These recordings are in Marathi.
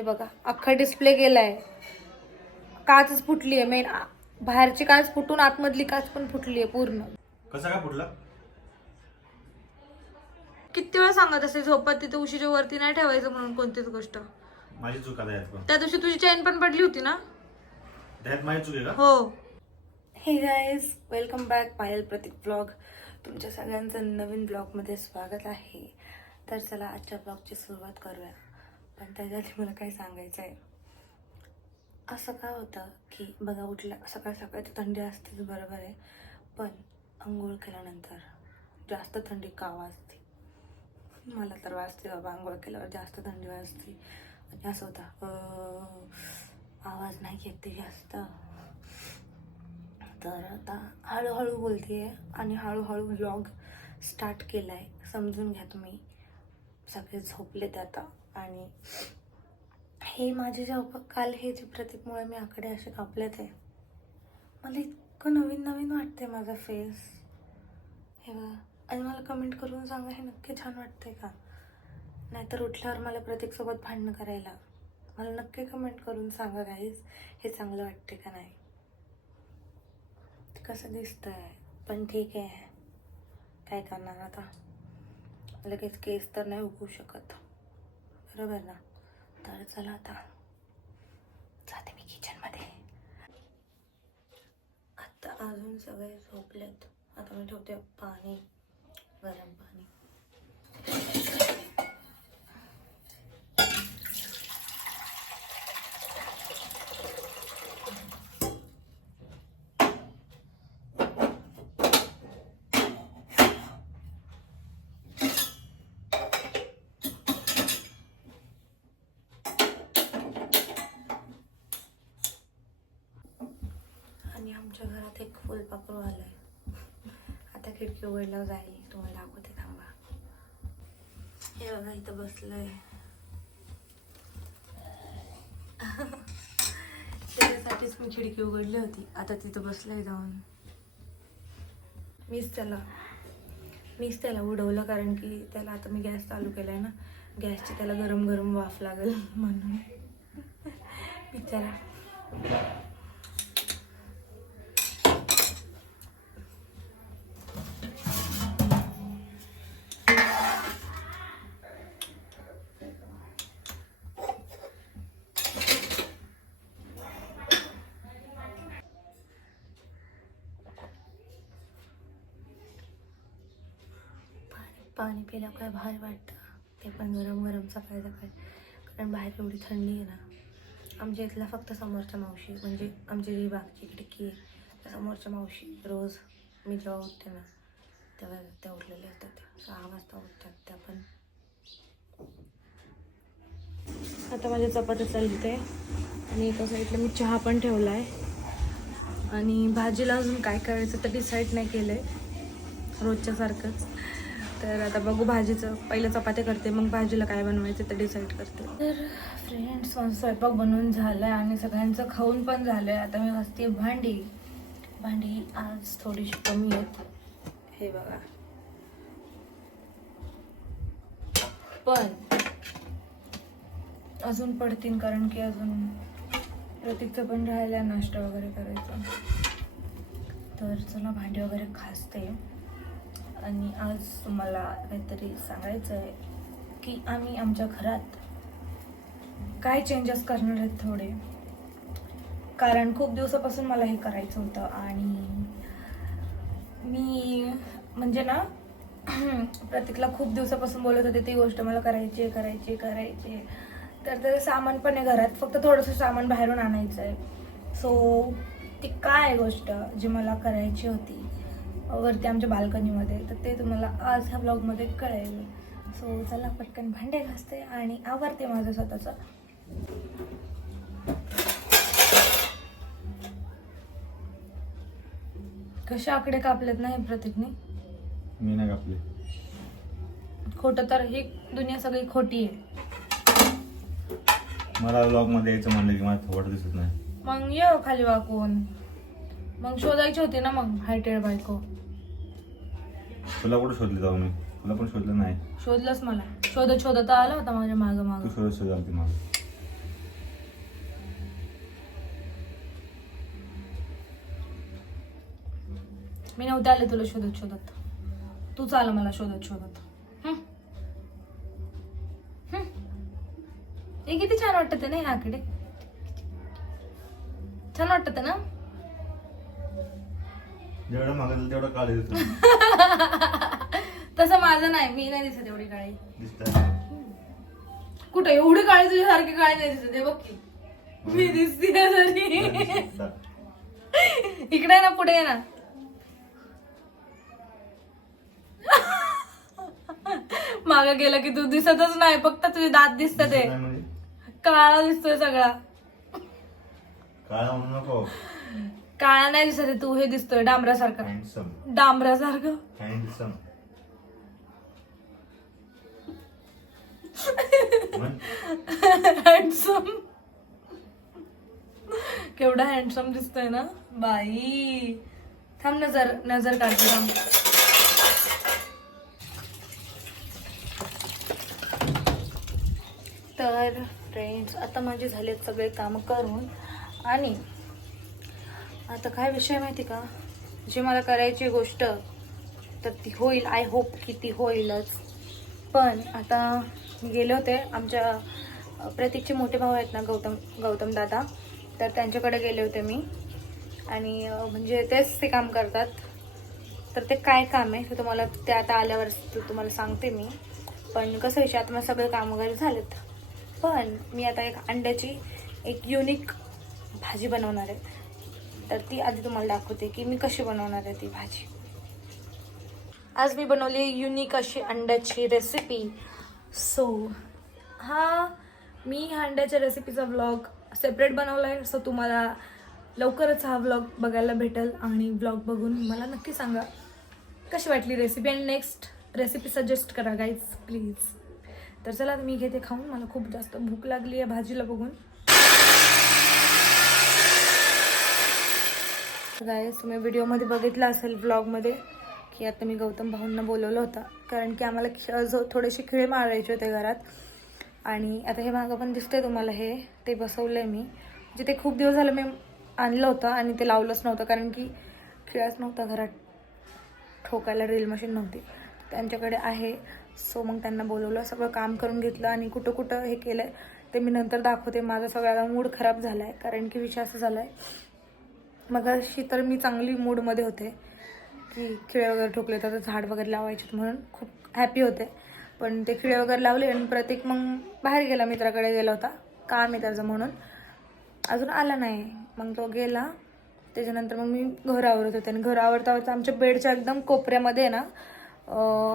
हे बघा अख्खा डिस्प्ले गेलाय. काचच फुटली आहे मेन बाहेरची काच फुटून आतमधली काच पण फुटली आहे पूर्ण. कसा काय फुटला? किती वेळा सांगत असे झोपत तिथे उशीच्या वरती नाही ठेवायचं म्हणून कोणतीच गोष्ट. माझी चूक यात पण. त्या दिवशी तुझी चेन पण पडली होती ना? त्यात माझी चूक आहे का? हो. हे guys welcome back Payal Prateek vlog तुमच्या सगळ्यांचं नवीन ब्लॉगमध्ये स्वागत आहे. तर चला आजच्या ब्लॉगची सुरुवात करूया. पण त्याच्याआधी मला काय सांगायचं आहे असं का होतं की बघा उठल्या सकाळ सकाळी तर थंडी असतेच बरोबर आहे. पण आंघोळ केल्यानंतर जास्त थंडी का वाजते? मला तर वाजते बाबा आंघोळ केल्यावर जास्त थंडी वाजते. आणि असं होतं आवाज नाही येत जास्त. तर आता हळूहळू बोलते आणि हळूहळू व्लॉग स्टार्ट केला आहे समजून घ्या तुम्ही. सगळे झोपलेत आता. आणि हे माझे जे काल हे जे प्रतीकमुळे मी आकडे असे कापलेत आहे मला इतकं नवीन नवीन वाटते माझा फेस हे बघा. आणि मला कमेंट करून सांगा हे नक्की छान वाटते का? नाहीतर उठल्यावर मला प्रतीकसोबत भांडणं करायला. मला नक्की कमेंट करून सांगा काहीच हे चांगलं वाटते का नाही? कसं दिसतंय? पण ठीक आहे. काय करणार आता? लगेच केस तर नाही उगवू शकत. बरोबर ना. तर चला आता. जाते मी किचनमध्ये आता अजून सगळे झोपलेत. आता मी ठेवते पाणी गरम पाणी आणि आमच्या घरात एक फुलपाखरू आलंय आता खिडकी उघडल्यावर जाईल. तुम्हाला दाखवते थांबा. हे बघा इथं बसलंय. त्याच्यासाठीच मी खिडकी उघडली होती. आता तिथं बसलंय जाऊन. मीच त्याला मीच त्याला उडवलं कारण की त्याला आता मी गॅस चालू केलाय ना. गॅसची त्याला गरम गरम वाफ लागेल म्हणून. बिचारा. पाणी काय भारी वाटतं. ते पण गरम गरम सकाळी सकाळी. कारण बाहेर एवढी थंडी आहे ना. आमच्या इथला फक्त समोरच्या मावशी म्हणजे आमची जी बागची खिडकी आहे समोरच्या मावशी रोज मी जेव्हा उठते ना तेव्हा त्या उठलेल्या असतात सहा वाजता उठतात त्या पण. आता माझ्या चपात्या चालते आणि एका साईडला मी चहा पण ठेवला आहे आणि भाजीला अजून काय करायचं तर डिसाईड नाही केलं आहे रोजच्यासारखंच. तर आता बघू भाजीचं. पहिलं चपाती करते मग भाजीला काय बनवायचं ते डिसाईड करते. तर फ्रेंड्स माझा स्वयंपाक बनवून झालं आहे आणि सगळ्यांचं खाऊन पण झालं आहे आता मी घासते भांडी. भांडी आज थोडीशी कमी आहेत. हे बघा. पण अजून पडतील कारण की अजून प्रतीकचं पण राहिलं नाश्ता वगैरे करायचा. तर चला भांडी वगैरे खासते आणि आज तुम्हाला काहीतरी सांगायचं आहे की आम्ही आमच्या घरात काय चेंजेस करणार आहेत थोडे कारण खूप दिवसापासून मला हे करायचं होतं आणि मी म्हणजे ना प्रतीकला खूप दिवसापासून बोलत होते ती गोष्ट मला करायची आहे करायची आहे, करायची आहे. तर ते सामान पण आहे घरात फक्त थोडंसं सामान बाहेरून आणायचं आहे सो ती काय गोष्ट जी मला करायची होती वरती आमच्या बाल्कनीमध्ये. तर ते तुम्हाला आज ह्या ब्लॉगमध्ये कळेल. सो चला पटकन भांडे घासते आणि आवरते माझं स्वतःचं. कशा आकडे कापलेत ना हे प्रतीकने? मी नाही कापली. खोटं तर ही दुनिया सगळी खोटी आहे. मला ब्लॉगमध्ये यायचं म्हणलं की मला थोडं दिसत नाही. मग ये खाली वाकून. मग शोधायची होती ना मग हायटेड बायको. तुला कुठे शोधली जाऊ मी? तुला पण शोधलं नाही. शोधलंच मला. शोधत शोधत आला होता माझ्या माग माग. शोधत शोधत आलती मी नव्हते आले तुला शोधत शोधत. तू चाल मला शोधत शोधत. हे? किती छान वाटत ते ना ह्याकडे छान वाटत ना? जेवढं मागितलं तेवढं काळे दिसत. तसं माझं नाही मी नाही दिसत एवढी काळी. दिसत कुठे? एवढी काळी तुझ्यासारखी काळी नाही दिसत आहे बघ की. मी दिसते तरी. इकडे आहे ना पुढे आहे ना. माग गेलं की तू दिसतच नाही फक्त तुझे दात दिसत ते म्हणजे? काळा दिसतोय सगळा. काळा म्हणू नको. काळा नाही दिसत आहे, तू हे दिसतोय डांबरासारखा. हँडसम डांबरासारखं? हँडसम हँडसम केवढा हँडसम दिसतोय ना? बाई. थांब नजर नजर काढते थांब. तर फ्रेंड्स आता माझे झालेत सगळे काम करून आणि आता काय विषय माहिती का? जी मला करायची गोष्ट तर ती होईल. आय होप की ती होईलच. पण आता गेले होते आमच्या प्रतीकचे मोठे भाऊ आहेत ना गौतम गौतम दादा तर त्यांच्याकडे गेले होते मी. आणि म्हणजे तेच ते काम करतात. तर ते काय काम आहे हे तुम्हाला ते आता आल्यावर तुम्हाला सांगते मी. पण कसं विषय आता मला सगळे काम वगैरे झालेत. पण मी आता एक अंड्याची एक युनिक भाजी बनवणार आहे. तर ती आधी तुम्हाला दाखवते की मी कशी बनवणार आहे ती भाजी. आज मी बनवली युनिक अशी अंड्याची रेसिपी सो हा मी ह्या अंड्याच्या रेसिपीचा व्लॉग सेपरेट बनवला आहे सो तुम्हाला लवकरच हा व्लॉग बघायला भेटेल आणि व्लॉग बघून मला नक्की सांगा कशी वाटली रेसिपी आणि नेक्स्ट रेसिपी सजेस्ट करा गाईज प्लीज तर चला मी घेते खाऊन. मला खूप जास्त भूक लागली आहे भाजीला बघून. गायस तुम्ही व्हिडिओमध्ये बघितलं असेल ब्लॉगमध्ये की आता मी गौतम भाऊंना बोलवलं होतं. कारण की आम्हाला ख- जो थोडेसे खिळे मारायचे होते घरात. आणि आता हे मागं पण दिसतंय तुम्हाला हे. ते बसवलं आहे मी. म्हणजे ते खूप दिवस झालं मी आणलं होतं आणि ते लावलंच नव्हतं. कारण की खिळाच नव्हता घरात. ठोकायला ड्रिल मशीन नव्हती. त्यांच्याकडे आहे. सो मग त्यांना बोलवलं. सगळं काम करून घेतलं आणि कुठं कुठं हे केलं ते मी नंतर दाखवते. माझा सगळ्याला मूड खराब झाला आहे कारण की विषय असं झाला आहे मग अशी तर मी चांगली मूडमध्ये होते की खिळे वगैरे ठोकले तर झाड वगैरे लावायचे म्हणून खूप हॅपी होते. पण ते खिळे वगैरे लावले आणि प्रत्येक मग बाहेर गेला मित्राकडे गेला होता काम आहे त्याचं म्हणून. अजून आला नाही. मग तो गेला. त्याच्यानंतर मग मी घर आवरत होते आणि घर आवरता आवरता आमच्या बेडच्या एकदम कोपऱ्यामध्ये ना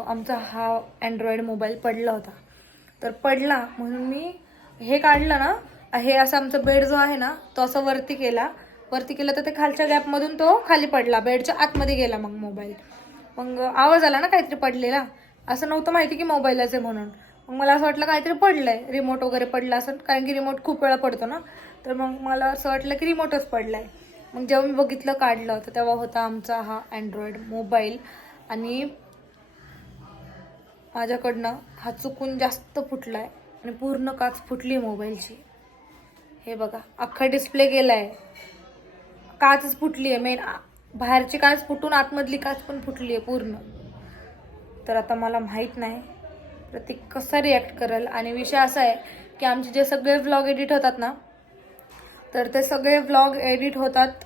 आमचा हा अँड्रॉइड मोबाईल पडला होता. तर पडला म्हणून मी हे काढलं ना हे असं आमचा बेड जो आहे ना तो असं वरती केला. वरती केलं तर ते खालच्या गॅपमधून तो खाली पडला. बेडच्या आतमध्ये गेला मग मोबाईल मग आवाज आला ना काहीतरी पडलेला? असं नव्हतं माहिती की मोबाईलच आहे म्हणून. मग मला असं वाटलं काहीतरी पडलंय. रिमोट वगैरे पडला असं. कारण की रिमोट खूप वेळा पडतो ना. तर मग मला असं वाटलं की रिमोटच पडलाय. मग जेव्हा मी बघितलं काढलं तर तेव्हा होता आमचा हा अँड्रॉइड मोबाईल आणि माझ्याकडनं हा चुकून जास्त फुटलाय. आणि पूर्ण काच फुटली मोबाईलची हे बघा अख्खा डिस्प्ले गेलाय. काचच फुटली आहे. मेन बाहेरची काच फुटून आतमधली काच पण फुटली आहे पूर्ण. तर आता मला माहीत नाही. प्रतीक कसा रिॲक्ट करेल? आणि विषय असा आहे की आमचे जे सगळे व्लॉग एडिट होतात ना तर ते सगळे व्लॉग एडिट होतात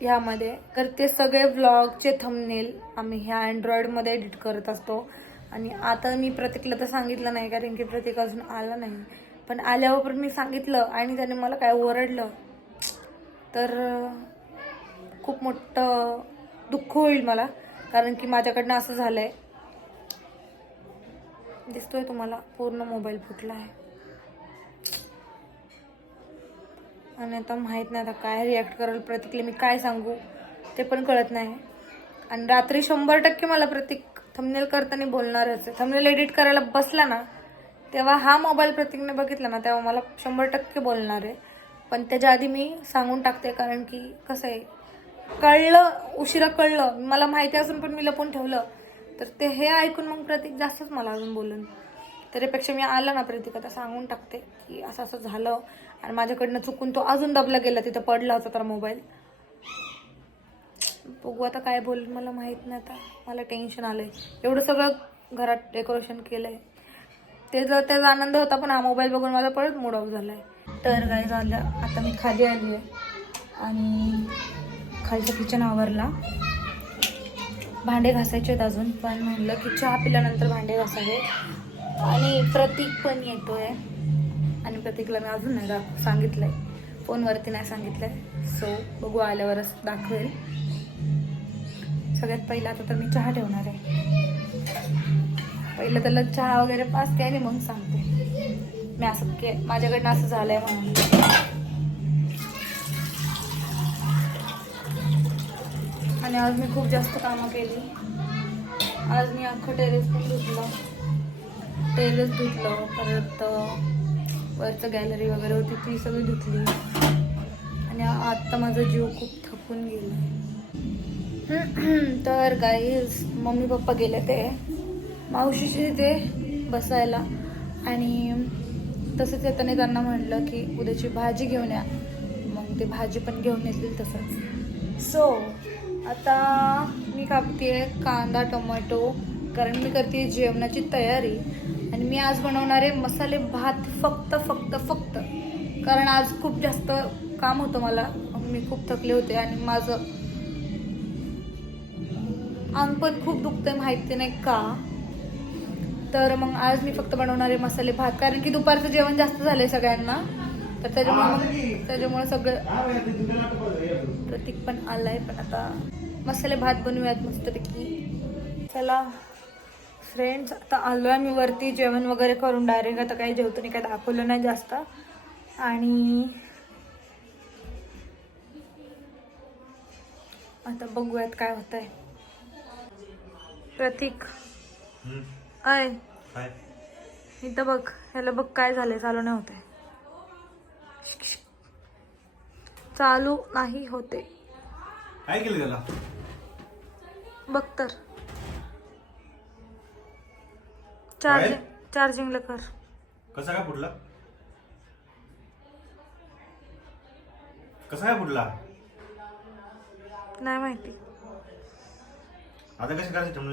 ह्यामध्ये. तर ते सगळे व्लॉगचे थंबनेल आम्ही ह्या अँड्रॉइडमध्ये एडिट करत असतो. आणि आता मी प्रतीकला तर सांगितलं नाही कारण की प्रतीक अजून आला नाही. पण आल्यावर पण मी सांगितलं आणि त्याने मला काय ओरडलं. तर खूप मोठं दुःख होईल मला कारण की माझ्याकडनं असं झालं आहे दिसतोय तुम्हाला पूर्ण मोबाईल फुटला आहे. आणि आता माहीत नाही आता काय रिॲक्ट करेल प्रतीकला मी काय सांगू ते पण कळत नाही. आणि रात्री शंभर टक्के मला प्रतीक थमनेल करताना बोलणारच आहे. थमनेल एडिट करायला बसला ना तेव्हा हा मोबाईल प्रतीकने बघितला ना तेव्हा मला शंभर टक्के बोलणार आहे. पण त्याच्या आधी मी सांगून टाकते कारण की कसं आहे कळलं उशिरा कळलं मला माहिती असून पण मी लपून ठेवलं. तर ते हे ऐकून मग प्रतीक जास्तच मला अजून बोलून. त्याच्यापेक्षा मी आलं ना प्रतीक आता सांगून टाकते की असं असं झालं आणि माझ्याकडनं चुकून तो अजून दबला गेला तिथं पडला होता तर मोबाईल. बघू आता काय बोल मला माहीत नाही आता. मला टेन्शन आलं आहे एवढं सगळं घरात डेकोरेशन केलंय. ते जर त्याचा आनंद होता पण हा मोबाईल बघून माझा परत मूड ऑफ झालाय. तर काय झालं आता मी खाली आली आहे. आणि खालचं किचन आवरला. भांडे घासायचे आहेत अजून पण म्हणलं की चहा पिल्यानंतर भांडे घासावे. आणि प्रतीक पण येतो आहे आणि प्रतीकला मी अजून नाही दाख आहे फोनवरती नाही सांगितलं आहे सो बघू आल्यावरच दाखवेल. सगळ्यात पहिला आता तर मी चहा ठेवणार आहे. पहिलं त्याला चहा वगैरे पास आणि मग सांगते. मी असं के माझ्याकडनं असं झालंय म्हणून. आणि आज मी खूप जास्त कामं केली. आज मी अख्खं टेरेस पण धुतलं. टेरेस धुतलं परत वरचं गॅलरी वगैरे होती ती सगळी धुतली. आणि आत्ता माझा जीव खूप थकून गेला. तर गाई मम्मी पप्पा गेले ते. मावशीशी ते बसायला. आणि तसंच येताना त्यांना म्हणलं की उद्याची भाजी घेऊन या. मग ते भाजी पण घेऊन येतील तसंच. सो आता मी कापते कांदा टोमॅटो कारण मी करते जेवणाची तयारी. आणि मी आज बनवणार आहे मसाले भात फक्त फक्त फक्त. कारण आज खूप जास्त काम होतं मला. मी खूप थकले होते आणि माझं अंग पण खूप दुखतंय माहिती नाही का? तर मग आज मी फक्त बनवणार आहे मसाले भात कारण की दुपारचं जेवण जास्त झालंय सगळ्यांना. तर त्याच्यामुळे त्याच्यामुळे सगळं प्रतीक पण आलाय पण आता मसाले भात बनवूयात मस्तपैकी. चला फ्रेंड्स आता आलो आहे मी वरती जेवण वगैरे करून डायरेक्ट आता काही जेवतो नाही काय दाखवलं नाही जास्त. आणि आता बघूयात काय होत आहे प्रतीक अय काय इथं बघ ह्याला बघ काय झालंय चालू नाही होते चालू नाही होते. काय केलं त्याला? बघ तर. चार्जिंग काय? चार्जिंगला कर. कसा काय फुटला? कसा काय फुटला? नाही माहिती. आता कसे करायचं ठेवून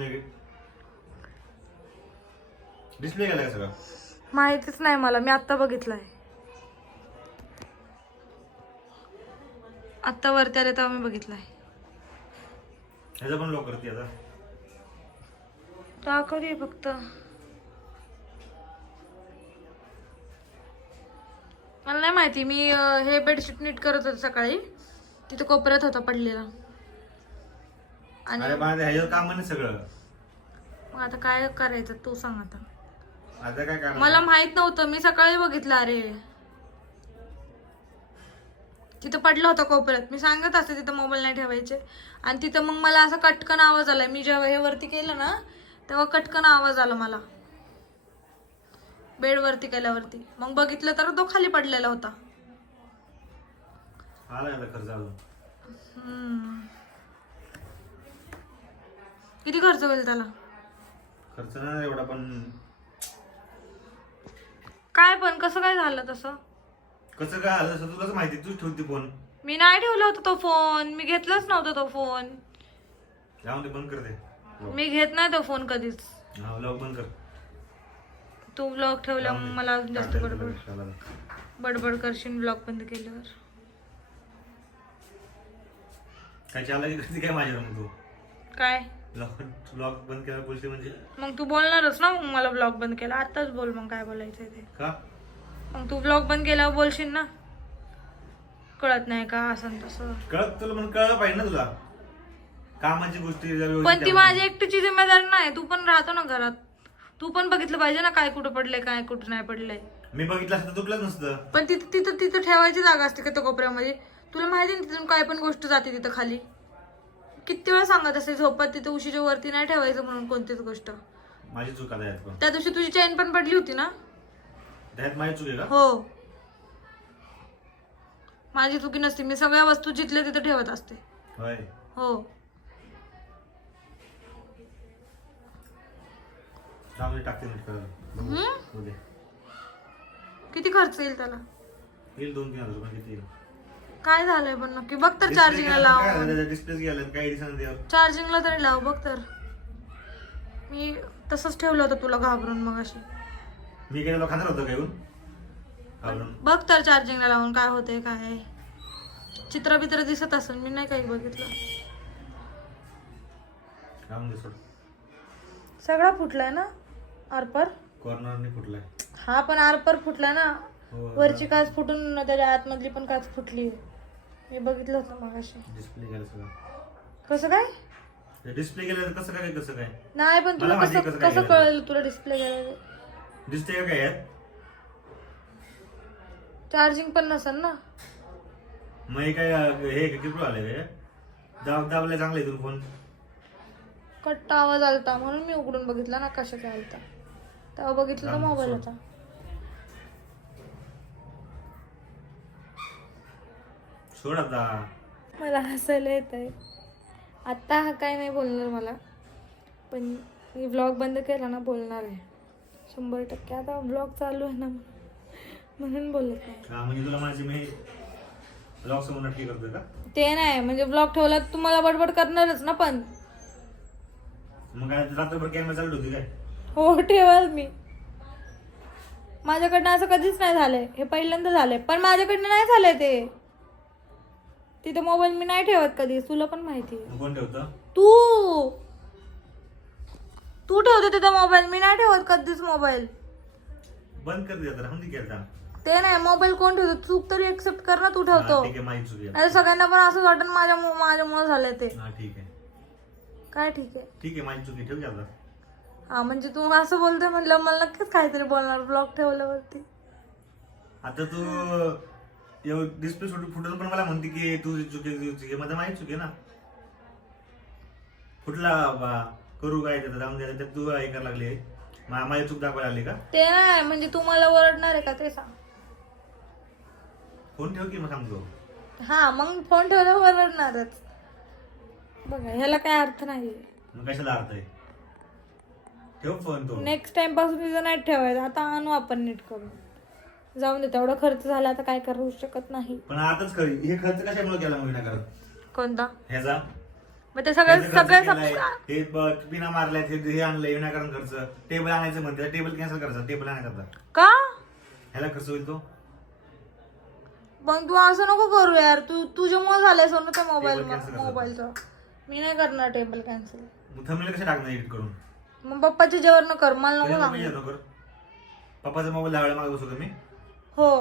डिस्प्ले गेला का सगळं? माहितीच नाही मला मी आत्ता बघितलंय. आत्ता वरती आले तेव्हा मी बघितलंय. ह्याचा पण लॉक करते आता. दाखवली फक्त. मला नाही माहिती मी अं, हे बेडशीट नीट करत होते सकाळी. तिथे कोपऱ्यात होता पडलेला. अरे आणि ह्याच्यावर काम नाही सगळं. मग आता काय करायचं तू सांग आता. आता काय काम मला माहीत नव्हतं मी सकाळी बघितलं अरे. तिथं पडलं होतं कोपऱ्यात. मी सांगत असते तिथं मोबाईल नाही ठेवायचे. आणि तिथं मग मला असा कटकन आवाज आलाय. मी जेव्हा हे वरती केलं ना तेव्हा कटकन आवाज आला मला. बेड वरती केल्यावरती. मग बघितलं तर तो खाली पडलेला होता. आला. किती खर्च होईल त्याला? खर्च नाही एवढा पण काय पण कसं काय झालं तसं? कसं काय आलं असं तुलाच माहिती तूच ठेवती फोन मी नाही ठेवला होता तो फोन मी घेतलाच नव्हता तो फोन जाऊन ते बंद करते मी घेत नाही तो फोन कधीच. हा लॉक बंद कर. तू ब्लॉग ठेवला मग मला अजून जास्त बडबड. बडबड करशील ब्लॉग बंद केल्यावर. काय चालला की काय माझ्या तू? काय? लॉक बंद केला बोलते म्हणजे? मग तू बोलणारच ना मग मला ब्लॉग बंद केला. आताच बोल मग काय बोलायचंय ते. का? मग तू ब्लॉग बंद केल्यावर बोलशील ना? कळत नाही का असं तसं? कळत तुला पण कळलं पाहिजे ना तुला. कामाची गोष्टी व्यवस्थित पण ती. माझी एकटीची जिम्मेदारी नाही. तू पण राहतो ना घरात. तू पण बघितलं पाहिजे ना काय कुठं पडलंय काय कुठं नाही पडलंय. मी बघितलं असतं तुटलंच नसतं. पण तिथं तिथं तिथं ठेवायची जागा असते का त्या कोपऱ्यामध्ये? तुला माहिती ना तिथून काय पण गोष्ट जाते तिथं खाली? किती वेळा सांगत असे झोपत तिथं उशीच्या वरती नाही ठेवायचं म्हणून कोणतीच गोष्ट. माझी चूक यात पण. त्या दिवशी तुझी चेन पण पडली होती ना? त्यात माझी चूक आहे का? हो. माझी चुकी नसते मी सगळ्या वस्तू जिथल्या तिथं ठेवत असते. होय. हो. चांगली टाकते नीट करायला बघू. हम्म? उद्या किती खर्च येईल त्याला? येईल दोन तीन हजार रुपये किती येईल? काय झालंय पण नक्की? बघ तर चार्जिंगला लाव. डिस्प्लेच गेलं काही दिवसांनी त्यावर चार्जिंगला तरी लाव बघ तर. मी तसंच ठेवलं होतं तुला घाबरून मग अशी मी गेलेलो खाणार होतो काय येऊन? आवरून बघ तर चार्जिंगला लावून काय होते काय. चित्र बित्र दिसत असेल मी नाही काही बघितलं. सगळा फुटलाय ना? आरपर? कॉर्नरने फुटलाय. हा पण आरपर फुटला ना? हो वरची काच फुटून त्याच्या आतमधली पण काच फुटली मी बघितलं होतं मग डिस्प्ले सगळं. कसं काय? डिस्प्ले गेलं तर कसं काय कसं काय? नाही पण तुला मला माहिती कसं कसं काय. कळेल तुला डिस्प्ले का काय यात? चार्जिंग पण नसेल ना? मग हे काय हे किती आले रे? दाब दाबले चांगले तुम्ही फोन कट्टा आवाज आलता म्हणून मी उघडून बघितला ना कशाचा आलता. तेव्हा बघितलं ना राम मोबाईल. होता. सोड आता. मला हसायला येत आहे आत्ता हा काय नाही बोलणार मला. पण मी ब्लॉग बंद केला ना बोलणार आहे. शंभर टक्के. आता ब्लॉग चालू आहे ना म्हणून. बोलत नाही. हा म्हणजे तुला माझी मी ब्लॉग समोर नक्की करतोय का? ते नाही म्हणजे ब्लॉग ठेवला तर तुम्हाला बडबड करणारच ना पण. मग काय रात्रभर कॅमेरा चालू होती काय? हो ठेवाल मी. माझ्याकडनं असं कधीच नाही झालंय. हे पहिल्यांदा झालंय. पण माझ्याकडनं नाही झालंय ते. तिथे मोबाईल मी नाही ठेवत कधी. तुला पण माहिती आहे. मग कोण ठेवतं? तू. तू ठेवते तिथे मोबाईल. मी नाही ठेवत कधीच मोबाईल. बंद कर ते नाही मोबाईल कोण ठेवतो? चूक तरी एक्सेप्ट कर ना तू ठेवतो. हा, ठीक आहे माझी चुकी आहे. नाही सगळ्यांना पण असं वाटत माझ्या माझ्यामुळे झालंय ते. हा ठीक आहे. काय ठीक आहे? ठीक आहे माझी चुकी ठेव आता. हा म्हणजे तू असं बोलते म्हणलं मला नक्कीच काहीतरी बोलणार. ब्लॉग ठेवल्यावरती. आता तू डिस्प्ले फुटून पण मला म्हणते की तुझी चुकी चुकी माझं माहीत चुकी ना. फुटला बा करू काय त्याचं? जाऊन द्यायला तर तू हे करायला लागली. मा- माझी चूक दाखवायला आली का? ते नाही म्हणजे तू मला ओरडणार आहे का ते सांग. फोन ठेव की मग सांगतो हा मग फोन ठेवल्यावर ओरडणारच. बघा ह्याला काय अर्थ नाही मग कशाला अर्थ आहे? ठेव फोन तो. नेक्स्ट टाइमपासून तिथं नाही ठेवायचं. आता आणू आपण नीट करून. जाऊन दे तेवढा खर्च झाला आता काय करू शकत नाही. पण आताच खरी हे खर्च कशामुळे केला मग विनाकारण? कोणता? ह्याचा? मग ते सगळे ह्याचा खर्च सगळे केलाय. हे ब- पिना मारलाय हे हे आणलंय विनाकारण खर्च. टेबल आणायचं म्हणते टेबल कॅन्सल करायचं टेबल आणायचं का? ह्याला खर्च होईल तो? पण तू असं नको करू यार तू तुझ्यामुळे झालंय सोनं त्या मोबाईल Table cancel. मोबाईलचं मी नाही करणार टेबल कॅन्सल मग थंबनेल कशा टाकणार एडिट करून? मग पप्पाच्या जेवण न कर मला नको कधी सांगू मोबाईल येतो कर. पप्पाचा मोबाईल वेळा मागे बसवतो मी. हो.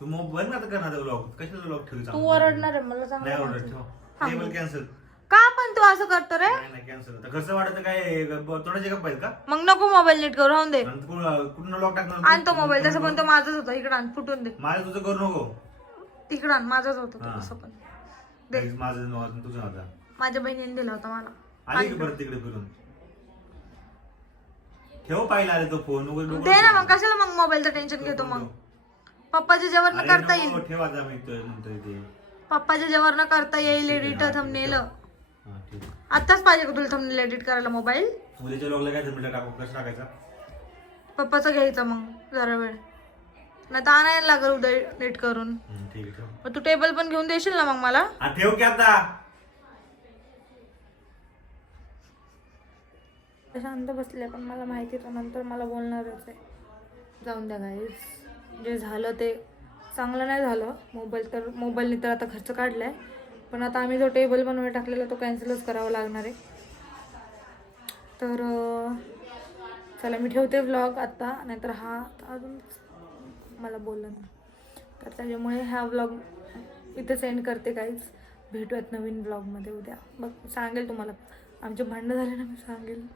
तू मोबाईल आता करणार ब्लॉग कशाला ब्लॉग ठेवू तू चांगलं? ओरडणार आहे मला सांग नाही ऑर्डर ठेव. टेबल कॅन्सल का पण तू असं करतो रे? नाही नाही कॅन्सल खर्च वाढत काय? थोडाचे गप्पा आहेत का? मग नको मोबाईल नीट करू राहून दे. आणि कुठं कुठं लॉक टाकणार? आण तो मोबाईल तसं पण तो माझाच होता. इकडे आण फुटून दे. माझं तुझं करू नको. तिकडं आण माझाच होता तो हा. तसं पण. दे. माझं तुझं होता माझ्या बहिणीने दिला होता मला. आली की परत तिकडे फिरून? ठेव पाहिला तो फोन दे ना मग कशाला मग मोबाईलचं टेन्शन घेतो मग? पप्पाच्या जेवण अरे करता नको, येईल. ठेव आता मी तो म्हणतोय ते पप्पाच्या जेवण करता येईल एडिट थंबनेल हा ठीक आहे. आताच पाहिजे का तुला थंबनेल एडिट करायला मोबाईल उद्याच्या लॉगला काय थंबनेल टाकू? कसं टाकायचा? पप्पाचा घ्यायचा मग जरा वेळ. नाही तर आणायला लागेल उद्या नीट करून. हम्म, ठीक आहे ठेव. मग तू टेबल पण घेऊन देशील ना मग मला? हा ठेव की आता. शांत बसले पण मला माहिती तर नंतर मला बोलणारच आहे. जाऊन द्या गाईज जे झालं ते चांगलं नाही झालं. मोबाईल तर मोबाईलने तर आता खर्च काढला आहे पण आता आम्ही जो टेबल बनवायला टाकलेला तो कॅन्सलच करावा लागणार आहे. तर चला मी ठेवते व्लॉग आत्ता नाहीतर हा आता अजून मला बोललं नाही. तर त्याच्यामुळे हा व्लॉग इथे सेंड करते काहीच भेटूयात नवीन ब्लॉगमध्ये उद्या. बघ सांगेल तुम्हाला. आमचे भांडणं झाले ना मी सांगेल.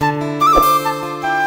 Thank you.